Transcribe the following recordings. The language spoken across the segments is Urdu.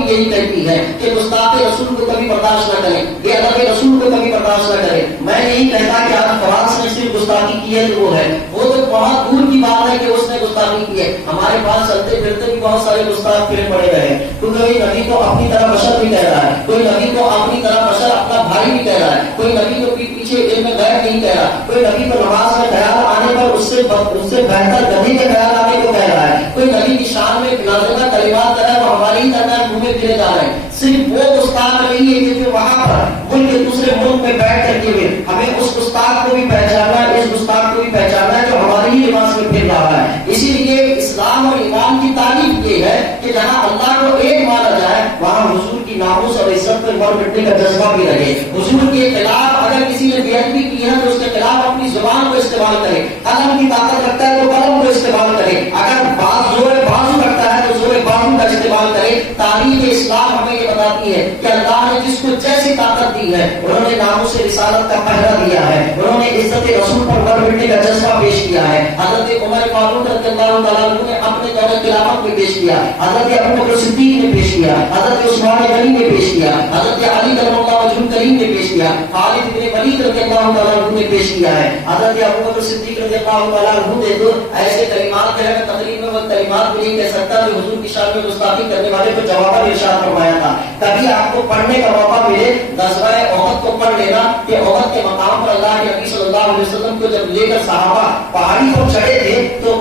بھی یہی کہتی ہے کہ گستاخ رسول کو کبھی برداشت نہ کریں، بے ادب رسول کو کبھی برداشت نہ کریں۔ میں نہیں کہتا کہ آپ فرانس نے صرف گستاخی کی ہے تو وہ ہے، وہ تو بہت دور کی بات ہے کہ اس نے گستاخی کی ہے۔ ہمارے پاس چلتے پھرتے بھی بہت سارے گستاخ پھر پڑے رہے، کوئی نبی کو اپنی طرح بشر بھی کہہ رہا ہے، کوئی نبی کو اپنی طرح بشر اپنا بھائی بھی کہہ رہا ہے، کوئی نبی کو پیچھے علم غیب نہیں کہہ رہا، کوئی نبی کو نماز میں خیال آنے پر اس سے بہتر گدھے کے خیال آنے کو کہہ رہا ہے، کوئی نبی کی شان میں نازلہ کلمات کر رہا ہے وہ ہماری ہی طرح گھومے پھرے جا رہے ہیں۔ صرف وہ گستاخ نہیں ہے کہ جو وہاں پر ملک دوسرے ملک میں بیٹھ کر کے ہمیں اس گستاخ کو بھی پہچاننا ہے، اس گستاخ کو بھی پہچاننا ہے جو ہماری ہی لباس میں پھر رہا ہے۔ اسی لیے اسلام اور ایمان کی تعریف یہ ہے کہ جہاں اللہ کو ایک مانا جائے وہاں حضور کی ناموس اور عزت پر مر مٹنے کا جذبہ بھی رہے۔ حضور کے خلاف اگر کسی نے بے ادبی کی ہے تو اس کے خلاف اپنی زبان کو استعمال کرے، قلم کی طاقت رکھتا ہے تو قلم کو استعمال کرے، اگر زور بازو رکھتا ہے تو زور بازو کا استعمال کرے۔ تاریخ اسلام ہمیں یہ بتاتی ہے کہ اللہ نے جس کو جیسی طاقت دی ہے انہوں نے ناموس رسالت کا پہرا دیا ہے، انہوں نے عزت رسول پر مر مٹنے کا جذبہ پیش کیا ہے۔ حضرت عمر فاروق رضی اللہ تعالیٰ عنہ نے اپنے دور خلافت میں پیش کیا، حضرت ابوبکر صدیق نے پیش کیا، حضرت عثمان غنی نے پیش کیا، حضرت علی کرم اللہ وجہ کریم نے پیش کیا، خالد بن ولید رضی اللہ تعالیٰ عنہ نے پیش کیا ہے۔ حضرت ابوبکر صدیق رضی اللہ تعالیٰ عنہ نے تو ایسے کلمات کہے میں تقریر میں وہ کلمات بھی نہیں کہہ سکتا جو حضور کی شان میں گستاخی کرنے والے کو جواب ارشاد فرمایا تھا۔ کبھی آپ کو پڑھنے کا موقع ملے غزوہ احد کو پڑھ لینا کہ احد کے مقام پر اللہ کے نبی صلی اللہ علیہ وسلم کو جب لے کر صحابہ پہاڑی پر چڑھے تھے تو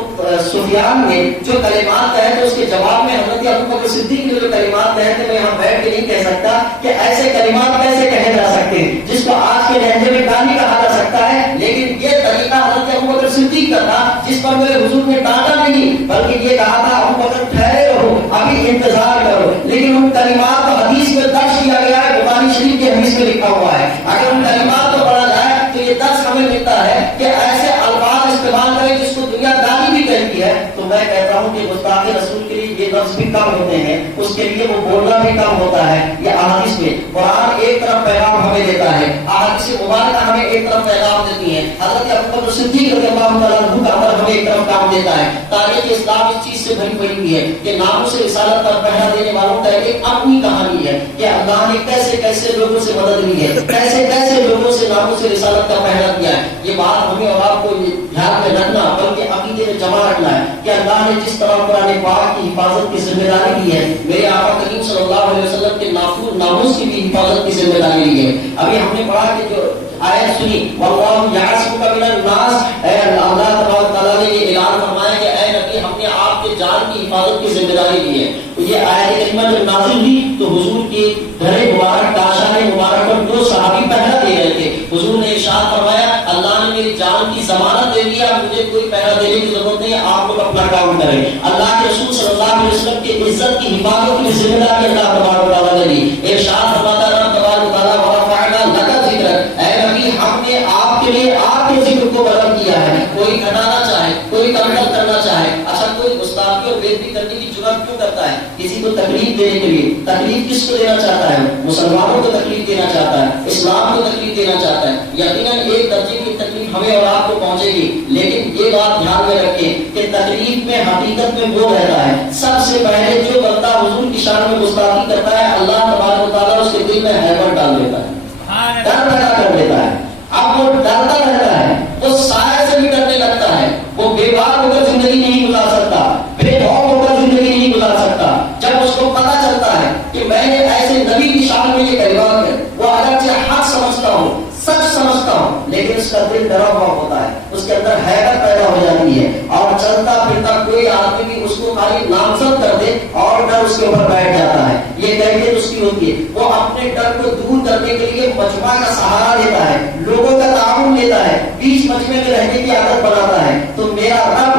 سفیان نے جو کلمات کہے تھے اس کے جواب میں حضرت ابوبکر صدیق نے جو کلمات کہے تھے میں یہاں بیٹھ کے نہیں کہہ سکتا کہ ایسے کلمات کیسے کہے جا سکتے جس کو آج کے لہجے میں گالی کہا جا سکتا ہے، لیکن یہ طریقہ حضرت ابوبکر صدیق کا تھا جس پر میرے حضور نے ڈانٹا نہیں بلکہ یہ کہا تھا ابوبکر ٹھہرے رہو ابھی انتظار کرو، لیکن ان کلمات کو حدیث میں درج کیا گیا ہے، بخاری شریف کی حدیث میں لکھا ہوا ہے۔ اگر ان کلمات کو پڑھا جائے تو یہ درس ہمیں ملتا ہے کہ ایسے الفاظ استعمال کریں جس کو دنیا داری بھی کہتی ہے، تو میں کہتا ہوں کہ گستاخ رسول کے لیے یہ لفظ بھی کم ہوتے ہیں، اس کے لیے وہ بولنا بھی کم ہوتا ہے۔ یہ احادیث میں قرآن ایک طرف پیغام ہمیں دیتا ہے، احادیث مبارکہ ہمیں ایک طرف پیغام دیتی ہیں، حضرت ابوبکر صدیق رضی اللہ تعالیٰ عنہ کا عمل ہمیں ایک طرف کام دیتا ہے۔ تاریخ اسلام اس چیز سے بھری پڑی ہوئی ہے کہ ناموس رسالت پر پہرا دینے والوں کا ایک اپنی کہانی ہے کہ اللہ نے کیسے کیسے لوگوں سے مدد لی ہے، کیسے کیسے لوگوں سے ناموس رسالت کا پہرا دیا ہے۔ یہ بات ہمیں اور آپ کو دھیان میں رکھنا بلکہ عقیدے میں جمع رکھنا ہے کہ اللہ نے جس طرح قرآن پاک کی حفاظت کی ذمہ داری دی ہے میرے آقا کریم صلی اللہ علیہ وسلم کے ناموس کی بھی حفاظت کی ذمہ داری لی ہے۔ ابھی ہم نے پڑھا کہ جو آیت سنی واللہ یعصمک من الناس، اے اللہ تبارک تعالیٰ نے یہ اعلان فرمایا کہ اے نبی ہم نے آپ کے جان کی حفاظت کی ذمہ داری دی ہے۔ تو یہ آیت کریمہ جب نازل ہوئی تو حضور کی گھر مبارک کاشان مبارک پر دو صحابی پہرا دے رہے تھے، حضور نے ارشاد فرمایا اللہ نے میری جان کی ضمانت دے دیا، مجھے کوئی پہرا دینے کی ضرورت نہیں، آپ لوگ اپنا کام کریں۔ اللہ کے رسول صلی اللہ علیہ وسلم کی عزت کی حفاظت کی ذمہ داری اللہ تبارک تعالیٰ نے لی۔ ارشاد فرماتا ہے تبارک تعالیٰ ورفعنا لک ذکرک، اے نبی ہم نے آپ کے لیے آپ کے ذکر کو بلند کیا ہے۔ کوئی گھٹانا چاہے، کوئی کمتر کرنا چاہے، اچھا کوئی گستاخی اور بے ادبی کرنے کی جرات کیوں کرتا ہے؟ کسی کو تکلیف دینے کے لیے۔ تکلیف کس کو دینا چاہتا ہے؟ مسلمانوں کو تکلیف دینا چاہتا ہے، اسلام کو تکلیف دینا چاہتا ہے۔ یقیناً ایک درجے کی تکلیف ہمیں اور آپ کو پہنچے گی، لیکن یہ بات دھیان میں رکھیں کہ تکلیف میں حقیقت میں وہ رہتا ہے سب سے پہلے جو بندہ حضور کی شان میں گستاخی کرتا ہے اللہ تبارک و تعالیٰ اس کے دل میں ہیبت ڈال دیتا ہے، ڈر پیدا کر دیتا ہے۔ اب وہ ڈرتا رہتا ہے، وہ سایہ سے بھی ڈرنے لگتا ہے، وہ بے بار ہو کر زندگی نہیں گزار سکتا، بے خوف ہو کر زندگی نہیں گزار سکتا۔ جب اس کو پتا چلتا ہے کہ میں نے ایسے نبی کی شان میں یہ کلمات ہے، وہ اگرچہ حق سمجھتا ہوں، سچ سمجھتا ہوں، لیکن اس کا دل ڈرا ہوا ہوتا ہے، اس کے اندر حیرت پیدا ہو جاتی ہے، اور چلتا پھرتا کوئی آدمی بھی اس کو خالی نامزد کر دے اور ڈر اس کے اوپر بیٹھ جاتا ہے۔ یہ کیفیت اس کی ہوتی ہے، وہ اپنے ڈر کو دور کرنے کے لیے مجمع کا سہارا لیتا ہے، لوگوں کا تعاون لیتا ہے، بیچ مجمع میں رہنے کی عادت بناتا ہے۔ تو میرا رب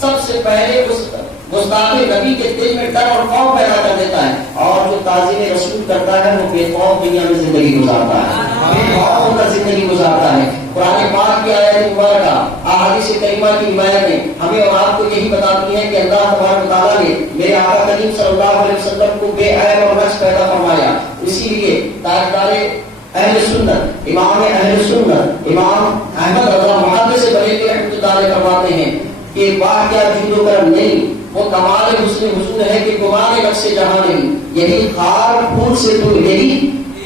سب سے پہلے اس گستاخ نبی کے دل میں ڈر اور خوف پیدا کر دیتا ہے، اور جو تعظیم رسول کرتا ہے وہ بے خوف دنیا میں زندگی گزارتا ہے، بے خوف ہو کر زندگی گزارتا ہے۔ قرآن پاک کی آیت مبارکہ احادیث کریمہ کی روایت میں ہمیں اور آپ کو یہی بتاتی ہے کہ اللہ تبارک تعالیٰ نے میرے آقا کریم صلی اللہ علیہ وسلم کو بے عیب اور نقص پیدا فرمایا۔ اسی لیے تاجدار اہل سنت امام اہل سنت امام احمد رضا محدث سے بڑے کے احتجاج فرماتے ہیں کہ واقعہ جھوٹ و کرم نہیں، وہ کمال حسن حضور ہے کہ گمان نفس جہاں نہیں، یہی خار پھول سے دور، یہی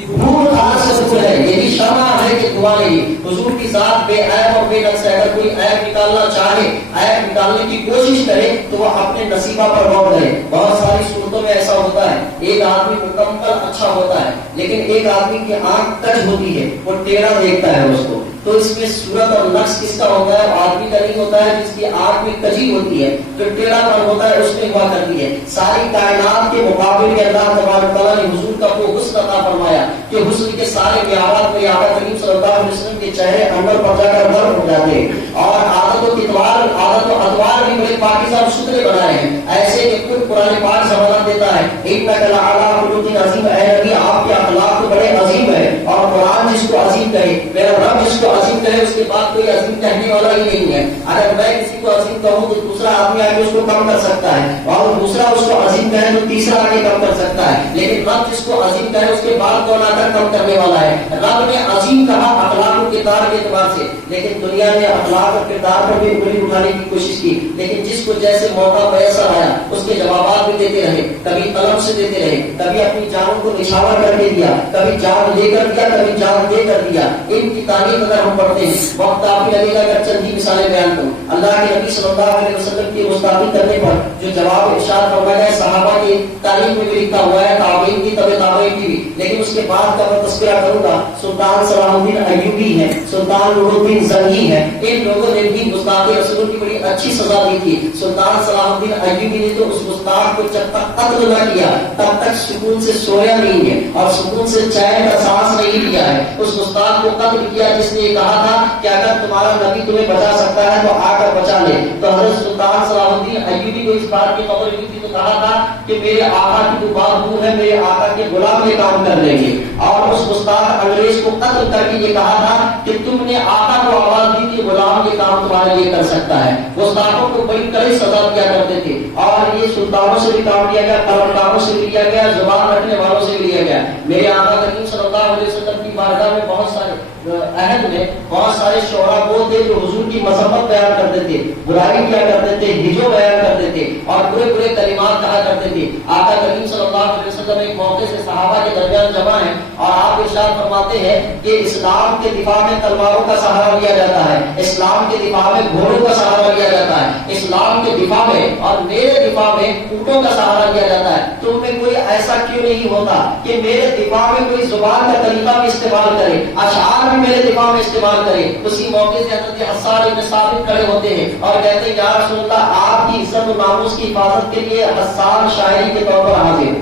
پھول خار سے دور ہے، یہی شمع ہے کہ دعا نہیں۔ حضور کی ذات بے عیب اور بے نقص ہے، اگر کوئی عیب نکالنا چاہے، عیب نکالنے کی کوشش کرے تو وہ اپنے نصیبہ پر غور کرے۔ بہت ساری صورتوں میں ایسا ہوتا ہے، ایک آدمی مکمل اچھا ہوتا ہے لیکن ایک آدمی کی آنکھ کج ہوتی ہے، وہ ٹیڑھا دیکھتا ہے اس کو، تو اس میں صورت اور نقص کس کا ہوتا ہے؟ آدمی کا نہیں ہوتا ہے جس کی آنکھ میں کجی ہوتی ہے، جو ٹیڑھا پن ہوتا ہے اس میں ہوا کرتی ہے۔ ساری کائنات کے مقابل میں اللہ تبارک تعالیٰ نے حضور کا وہ حسن عطا فرمایا کہ حسن کے سارے معیارات میں آقا کریم صلی اللہ علیہ وسلم کے چہرے انور پر جا کر ضرب ہو جاتے، اور عادت و ادوار بھی بڑے پاکیزہ اور ستھرے بنائے ہیں، ایسے کہ خود قرآن پاک ضمانت دیتا ہے انک لعلی خلق عظیم، اے نبی آپ کے اخلاق بڑے عظیم ہے۔ اور قرآن جس کو عظیم کہے، میرا رب جس کو عظیم کہے، اس کے بعد کوئی عظیم کہنے والا ہی نہیں ہے۔ اگر میں کسی کو عظیم کہوں تو دوسرا آدمی آگے اس کو کم کر سکتا ہے، اور دوسرا اس کو عظیم کہے تو تیسرا آگے کم کر سکتا ہے، لیکن رب جس کو عظیم کہے اس کے بعد کون آ کر کم کرنے والا ہے؟ رب نے عظیم کہا اخلاق و کردار کے اعتبار سے، لیکن دنیا نے اخلاق اور کردار پر بھی انگلی اٹھانے کی کوشش کی، لیکن جس کو جیسے موقع میسر آیا اس کے جوابات بھی دیتے رہے، کبھی قلم سے دیتے رہے، کبھی اپنی جانوں کو نچھاور کر کے دیا، کبھی جان لے کر دیا، کبھی جان دے کر دیا۔ ان کی تعریف اگر ہم پڑھتے ہیں، وقت کافی لگے گا اگر چند ہی مثالیں بیان کروں۔ اللہ کے نبی صلی اللہ علیہ وسلم کی گستاخی کرنے پر جو جواب ارشاد فرمایا ہے، صحابہ کی تاریخ میں بھی لکھا ہوا ہے، تابعین کی تابعین کی بھی، لیکن اس کے بعد کا میں تذکرہ کروں گا۔ سلطان صلاح الدین ایوبی ہے، سلطان نور الدین زنگی ہے، ان لوگوں نے بھی گستاخی رسول کی بڑی اچھی سزا دی تھی۔ سلطان صلاح الدین ایوبی نے تو اس گستاخ کو جب تک قتل نہ کیا تب تک سکون سے سویا نہیں ہے اور سکون سے چین کا سانس نہیں لیا ہے۔ اس گستاخ کو قتل کیا جس نے یہ کہا تھا کہ اگر تمہارا نبی تمہیں بچا سکتا ہے تو آ کر بچا لے۔ تو حضرت سلطان صلاح الدین ایوبی کو اس بات کی خبر ہوئی تھی تو کہا تھا کہ میرے آقا کی تو بات دور ہے، میرے آقا کے غلام یہ کام کر لیں گے، اور اس گستاخ انگریز کو قتل کر کے یہ کہا تھا کہ تم نے آقا کو آواز دی کہ غلام یہ کام تمہارے لیے کر سکتا ہے۔ گستاخوں کو بڑی کڑی سزا دیا کرتے تھے، اور یہ سلطانوں سے بھی کام لیا گیا، قلمکاروں سے بھی لیا گیا، زبان رکھنے والوں سے بھی لیا گیا۔ میرے آقا کریم صلی اللہ علیہ وسلم کی بارگاہ میں بہت سارے عہد میں بہت سارے شعراء وہ تھے جو حضور کی مذمت بیان کرتے تھے، برائی کیا کرتے تھے، ہجو بیان کرتے تھے اور برے برے کلمات کہا کرتے تھے۔ آقا کریم صلی اللہ علیہ وسلم ایک موقع سے صحابہ کے درمیان جمع ہیں اور آپ ارشاد فرماتے ہیں کہ اسلام کے دفاع میں تلواروں کا سہارا لیا جاتا ہے، اسلام کے دفاع میں گھوڑوں کا سہارا لیا جاتا ہے، اسلام کے دفاع میں اور میرے دفاع میں اونٹوں کا سہارا لیا جاتا ہے۔ تم میں کوئی ایسا کیوں نہیں ہوتا کہ میرے دفاع میں کوئی زبان کا طریقہ بھی استعمال کرے، اشعار بھی میرے دفاع میں استعمال کرے؟ اسی موقع سے حضرت حسان ابن ثابت کھڑے ہوتے ہیں اور کہتے ہیں یا رسول اللہ آپ کی عزت و ناموس کی حفاظت کے لیے حسان شاعری کے طور پر حاضر،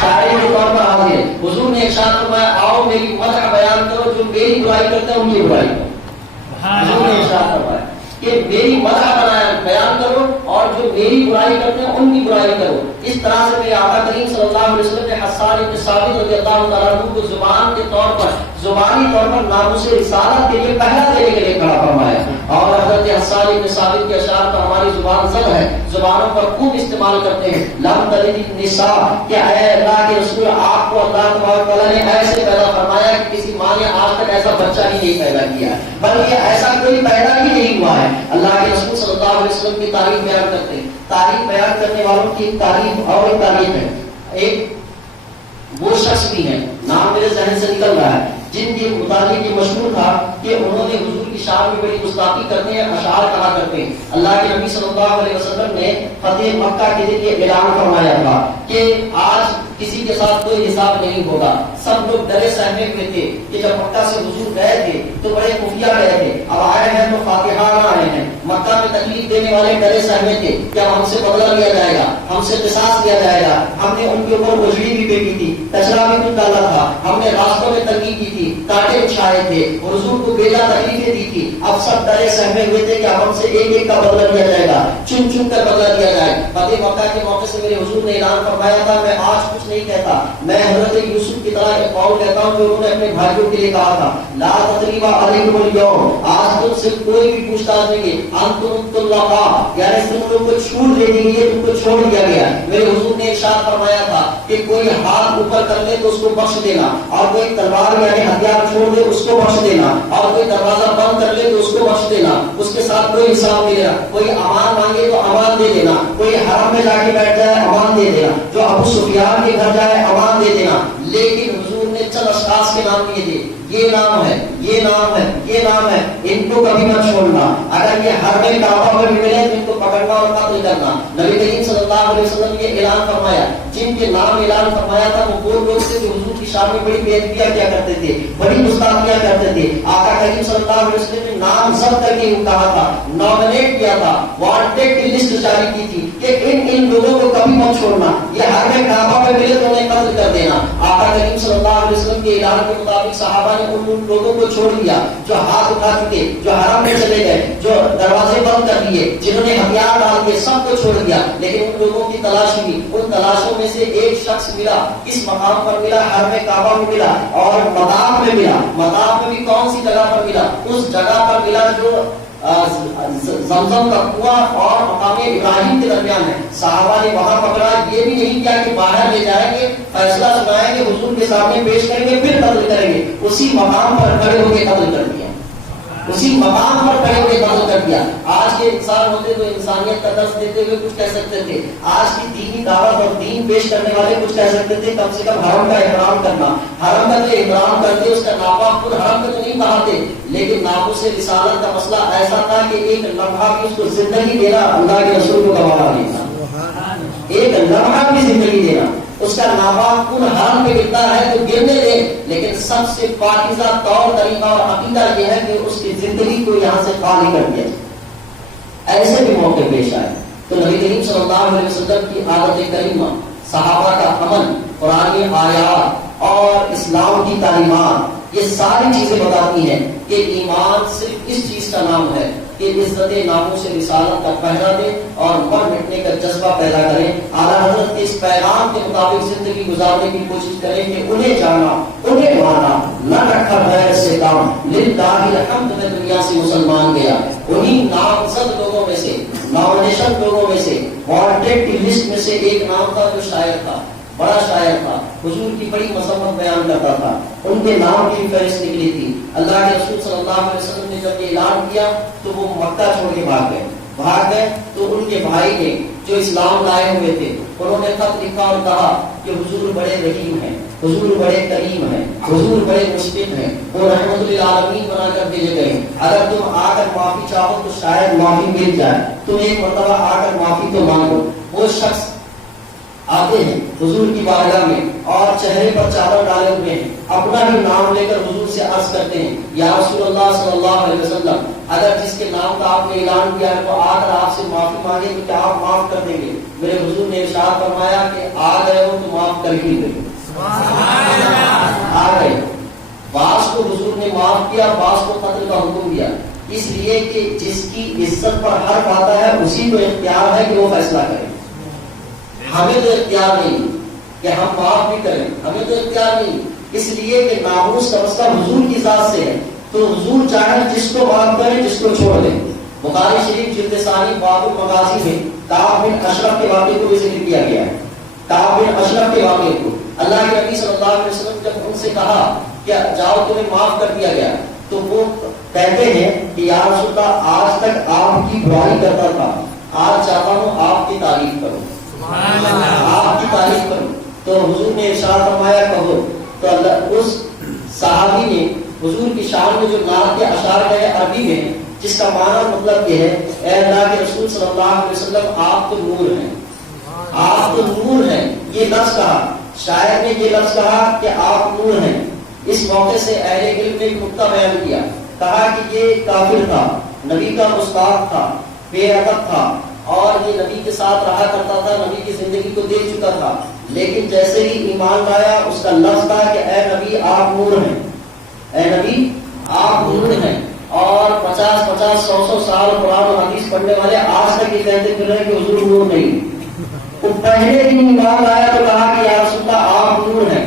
شاعری کے طور پر حاضر۔ حضور نے ارشاد فرمایا آؤ میری مدح بیان کرو، جو میری برائی کرتے ہیں ان کی برائی کرو۔ حضور نے ارشاد فرمایا کہ میری مدح بیان کرو اور جو میری برائی کرتے ہیں ان کی برائی کرو۔ اس طرح سے میرے آقا کریم صلی اللہ علیہ وسلم نے حسان ابن ثابت رضی اللہ تعالیٰ عنہ کو زبان کے طور پر، زبانی طور پر ناموس رسالت کے لیے پہلا دینے کے لیے کھڑا فرمایا، اور حضرت حسان ابن ثابت کے اشعار تو ہماری زبان زد ہے، زبانوں پر خوب استعمال کرتے ہیں۔ لم تلد النساء، کہ اے اللہ کے رسول آپ کو اللہ تبارک تعالیٰ نے ایسے پیدا فرمایا کہ کسی ماں نے آج تک ایسا بچہ ہی نہیں پیدا کیا، بلکہ ایسا کوئی پیدا ہی نہیں ہوا ہے۔ اللہ کے رسول صلی اللہ علیہ وسلم کی تعریف بیان کرتے ہیں، تعریف بیان کرنے والوں کی تعریف اور ایک تعریف ہے۔ ایک وہ شخص بھی ہے، نام میرے ذہن سے نکل رہا ہے، جن کے متعلق یہ مشہور تھا کہ انہوں نے حضور کی شان میں بڑی گستاخی کرتے ہیں، اشعار کہا کرتے ہیں۔ اللہ کے نبی صلی اللہ علیہ وسلم نے فتح مکہ کے لیے اعلان فرمایا تھا کہ آج کسی کے ساتھ کوئی حساب نہیں ہوگا۔ سب لوگ ڈرے سہمے ہوئے تھے کہ جب مکہ سے حضور گئے تھے تو بڑے خفیہ گئے تھے، اب آئے ہیں تو فاتحانہ آئے ہیں۔ مکہ میں تکلیف دینے والے ڈرے سہمے تھے کہ اب ہم سے بدلہ لیا جائے گا، ہم سے قصاص لیا جائے گا۔ ہم نے ان کے اوپر اجڑی بھی پھینکی تھی، کچرا بھی کچھ ڈالا تھا، ہم نے راستوں میں تنگی کی تھی، کانٹے اچھائے تھے، حضور کو بیجا تکلیفیں دی تھی۔ اب سب ڈرے سہمے ہوئے تھے کہ اب ہم سے ایک ایک کا بدلہ لیا جائے گا، چن چن کر بدلہ لیا جائے۔ فتح مکہ کے موقع سے میرے حضور نے اعلان فرمایا تھا میں آج کچھ نہیں کہتا، میں حضرت یوسف کی طرح ایک قول کہتا ہوں جو انہوں نے اپنے بھائیوں کے لیے کہا تھا، لا تقریبا علیکم اليوم، آج تم سے کوئی بھی پوچھ تاچھ نہیں ہے، انتم طلقاء، یعنی تم لوگ کو چھوٹ دے دی گئی، تم کو چھوڑ دیا گیا۔ میرے حضور نے ارشاد فرمایا تھا کہ کوئی ہاتھ اوپر کر لے تو اس کو بخش دینا، اور کوئی تلوار یعنی ہتھیار اختیار چھوڑ دے اس کو بخش دینا، اور کوئی دروازہ بند کر لے تو اس کو بخش دینا، اس کے ساتھ کوئی حساب نہیں لینا، کوئی امان مانگے تو امان دے دینا، کوئی حرم میں جا کے بیٹھ جائے امان دے دینا، جو ابو سفیان کے گھر جائے امان دے دینا۔ لیکن حضور نے چند اشخاص کے نام لیے تھے، یہ نام ہے، یہ نام ہے، یہ نام ہے، ان کو کبھی مت چھوڑنا، اگر یہ حرم کعبہ میں بھی ملے تو ان کو پکڑنا اور قتل کرنا۔ نبی کریم صلی اللہ علیہ وسلم نے اعلان فرمایا، جن کے نام اعلان فرمایا تھا وہ لوگ تھے جو حضور کی شان میں بڑی بے ادبیاں کیا کرتے تھے، بڑی گستاخیاں کرتے تھے۔ آقا کریم صلی اللہ علیہ وسلم نے نام ضبط کر کے کہا تھا، نامنیٹ کیا تھا، وانٹیڈ کی لسٹ جاری کی تھی کہ ان لوگوں کو کبھی مت چھوڑنا، یہ حرم کعبہ میں ملے تو انہیں قتل کر دینا۔ آقا کریم صلی اللہ علیہ وسلم کے اعلان کے مطابق صحابہ نے ان لوگوں کو چھوڑ دیا جو ہاتھ اٹھا چکے، جو حرم میں چلے گئے، جو دروازے بند کر دیے، جنہوں نے ہتھیار ڈال دیے، سب کو چھوڑ دیا۔ لیکن ان لوگوں کی تلاش ہوئی، ان تلاشوں میں سے ایک شخص ملا، کس مقام پر ملا؟ حرم کعبہ میں ملا، اور مطاف میں ملا۔ مطاف میں بھی کون سی جگہ پر ملا؟ اس جگہ پر ملا جو زمزم کا کنواں اور مقام ابراہیم کے درمیان ہے۔ صحابہ نے وہاں پکڑا، یہ بھی نہیں کیا کہ باہر لے جائیں گے، فیصلہ سنائیں گے، حضور کے سامنے پیش کریں گے، پھر قتل کریں گے، اسی مقام پر کھڑے ہو کے قتل کر دیا، اسی مقام پر کھڑے ہو کے قتل کر دیا۔ آج کے انسان ہوتے تو انسانیت کا درس دیتے ہوئے کچھ کہہ سکتے تھے، آج کی دینی دعوت اور دین پیش کرنے والے کچھ کہہ سکتے تھے، کم سے کم حرم کا احترام کرنا، حرم کا تو احترام کرتے، اس کا ناپاک خود حرم کا تو نہیں بہاتے، لیکن ناموس رسالت کا مسئلہ ایسا تھا کہ ایک لمحہ بھی اس کو زندگی دینا اللہ کے رسول کو گوارا نہیں تھا، ایک لمحہ بھی زندگی دینا۔ اس کا ناپاک خون حرم پہ گرتا ہے تو گرنے دے، لیکن سب سے پاکیزہ طور طریقہ اور عقیدہ یہ ہے کہ اس کی زندگی کو یہاں سے خالی کر دیا جائے۔ ایسے بھی موقع پیش آئے تو نبی کریم صلی اللہ علیہ وسلم کی عادت کریمہ، صحابہ کا عمل، قرآن آیات اور اسلام کی تعلیمات، یہ ساری چیزیں بتاتی ہیں کہ ایمان صرف اس چیز کا نام ہے کہ عزت ناموس رسالت کا پہرا دے اور مر مٹنے کا جذبہ پیدا کریں، اعلیٰ حضرت کے اس پیغام کے مطابق زندگی گزارنے کی کوشش کریں کہ انہیں جانا، انہیں مانا، نہ رکھا غیر سے کام، للہ الحمد میں دنیا سے مسلمان گیا۔ انہی نامزد لوگوں میں سے، نامنیشن لوگوں میں سے، وانٹیڈ کی لسٹ میں سے ایک نام تھا جو شاعر تھا، بڑا شاعر تھا، حضور کی بڑی مذمت بیان کرتا تھا، ان کے نام کی فہرست نکلی تھی۔ اللہ کے رسول صلی اللہ علیہ وسلم نے جب یہ اعلان کیا تو وہ مکہ چھوڑ کے بھاگ گئے تو ان کے بھائی نے جو اسلام لائے ہوئے تھے انہوں نے خط لکھا اور کہا کہ حضور بڑے رحیم ہیں، حضور بڑے کریم ہیں، حضور بڑے مشفق ہیں، وہ رحمت للعالمین بنا کر بھیجے گئے، اگر تم آ کر معافی چاہو تو شاید معافی مل جائے، تم ایک مرتبہ آ کر معافی تو مانگو۔ وہ شخص آتے ہیں حضور کی بارگاہ میں اور چہرے پر چادر ڈالے ہوئے ہیں، اپنا ہی نام لے کر حضور سے عرض کرتے ہیں، یا رسول اللہ صلی اللہ علیہ وسلم، اگر جس کے نام کا آپ نے اعلان کیا ہے وہ آ کر آپ سے معافی مانگے تو کیا آپ معاف کر دیں گے؟ میرے حضور نے ارشاد فرمایا کہ آ گئے ہو تو معاف کر ہی دیں گے۔ آ گئے، بعض کو حضور نے معاف کیا، بعض کو قتل کا حکم دیا، اس لیے کہ جس کی عزت پر حرف آتا ہے اسی کو اختیار ہے کہ وہ فیصلہ کرے۔ ہمیں تو اختیار نہیں کہ ہم معاف بھی کریں، ہمیں تو اختیار نہیں، اس لیے کہ ناموس کا مسئلہ حضور کی ذات سے ہے، تو حضور چاہے جس کو معاف کریں، جس کو چھوڑ دیں۔ بخاری شریف جلد ثانی باب المغازی میں کعب بن اشرف کے واقعے کو بھی ذکر کیا گیا ہے۔ کعب بن اشرف کے واقعے کو اللہ کے نبی صلی اللہ علیہ وسلم جب ان سے کہا کہ جاؤ تمہیں معاف کر دیا گیا، تو وہ کہتے ہیں کہ یا رسول اللہ آج تک آپ کی برائی کرتا تھا، آج چاہتا ہوں آپ کی تعریف کروں، آپ کی تعریف کروں۔ تو حضور نے ارشاد فرمایا کہو، تو اللہ اس صحابی نے حضور کی شان میں جو نعت کے اشعار گئے عربی میں، جس کا معنی مطلب یہ ہے، اے اللہ کے رسول صلی اللہ علیہ وسلم آپ تو نور ہیں، آپ تو نور ہیں، یہ لفظ کہا، شاعر نے یہ لفظ کہا کہ آپ نور ہیں۔ اس موقع سے اہل علم نے ایک نقطہ بیان کیا، کہا کہ یہ کافر تھا، نبی کا مستعد تھا، بے ادب تھا، اور یہ نبی کے ساتھ رہا کرتا تھا، نبی کی زندگی کو دیکھ چکا تھا، لیکن جیسے ہی ایمان لایا اس کا لفظ تھا کہ اے نبی آپ نور ہیں، اے نبی آپ نور ہیں۔ اور 50 100 سال قرآن و حدیث پڑھنے والے آج تک یہ کہتے پھر رہے کہ حضور نور نہیں۔ وہ پہلے دن ایمان لایا تو کہا کہ یا رسول اللہ آپ نور ہیں،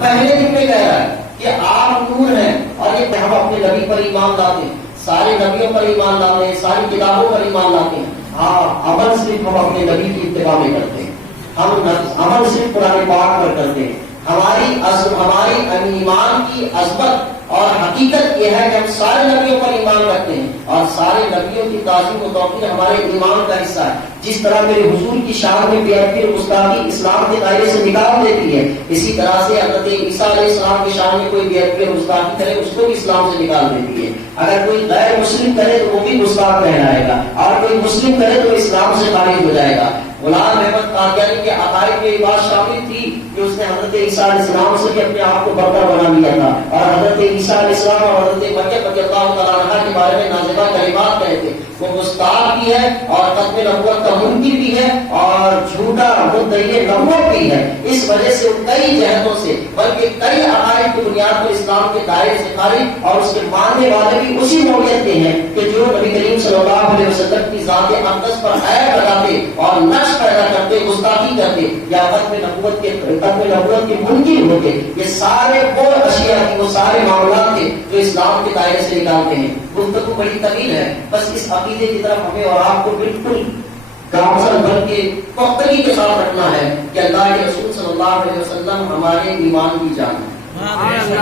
پہلے دن میں کہہ رہا ہے کہ آپ نور ہیں، اور یہ ہم اپنے نبی پر ایمان لاتے ہیں، سارے نبیوں پر ایمان لاتے ہیں، ساری کتابوں پر ایمان لاتے ہیں، ہاں عمل صرف ہم اپنے نبی کی اتباع میں کرتے ہیں، ہم عمل صرف قرآن پاک پر کرتے ہیں، ہماری ایمان کی عظمت اور حقیقت یہ ہے کہ ہم سارے نبیوں پر ایمان رکھتے ہیں اور سارے نبیوں کی تعظیم و توقیر ہمارے ایمان کا حصہ ہے. جس طرح میرے حضور کی شان میں بے ادبی اور گستاخی اسلام کے دائرے سے نکال دیتی ہے، اسی طرح سے حضرت عیسیٰ علیہ السلام کی شان میں کوئی بے ادبی اور گستاخی کرے اس کو بھی اسلام سے نکال دیتی ہے. اگر کوئی غیر مسلم کرے تو وہ بھی گستاخ کہلائے گا، اور کوئی مسلم کرے تو اسلام سے خارج ہو جائے گا. غلام احمد قادیانی کے عقائد میں یہ بات شامل تھی کہ اس نے حضرت عیسیٰ علیہ السلام سے بھی اپنے آپ کو برتر بنا لیا تھا، اور حضرت عیسیٰ علیہ السلام اور حضرت مریم رضی اللہ تعالیٰ عنہا کے بارے میں نازبہ کلمات کہے تھے. وہ گستاخ بھی ہے اور ختم نبوت کا منکر بھی ہے اور جھوٹا مدعی نبوت بھی ہے. اس وجہ سے وہ کئی جہتوں سے بلکہ کئی عقائد کی بنیاد پر اسلام کے دائرے سے خارج اور اس کے ماننے والے بھی اسی نوعیت کے ہیں کہ جو نبی کریم صلی اللہ علیہ وسلم کی ذات اقدس پر عیب لگاتے اور نقش پیدا کرتے، گستاخی کرتے یا ختم نبوت کے منکر ہوتے. یہ سارے وہ اشیاء تھی، وہ سارے معاملات تھے جو اسلام کے دائرے سے نکالتے ہیں. گفتگو بڑی طویل ہے، بس اس عقیدے کی طرف ہمیں اور آپ کو بالکل گامزن بن کے پختگی کے ساتھ رکھنا ہے کہ اللہ کے رسول صلی اللہ علیہ وسلم ہمارے ایمان کی جان ہے،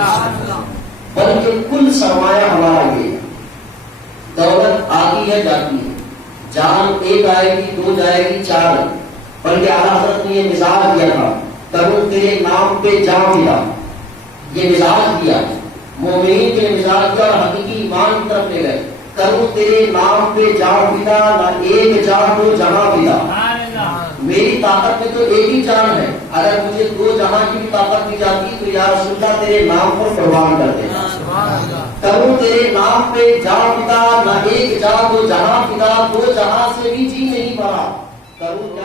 بلکہ کل سرمایہ ہمارا یہ ہے. دولت آتی ہے جاتی ہے، جان ایک آئے گی، دو جائے گی، چار، بلکہ اعلیٰ حضرت نے یہ مزاج دیا تھا، کروں تیرے نام پہ جان دیا. یہ مزاج دیا، مومنین کے مزاج دیا اور حقیقی ایمان کی طرف لے گئے. کروں تیرے نام پہ جان پیتا، نہ ایک جان دو جہاں پیتا. میری طاقت میں تو ایک ہی جان ہے، اگر مجھے دو جہاں کی بھی طاقت دی جاتی تو یا رسول اللہ تیرے نام پر قربان کر دینا. کروں تیرے نام پہ جان پیتا، نہ ایک جان دو جہاں پیتا، دو جہاں سے بھی جی نہیں پڑا. کروں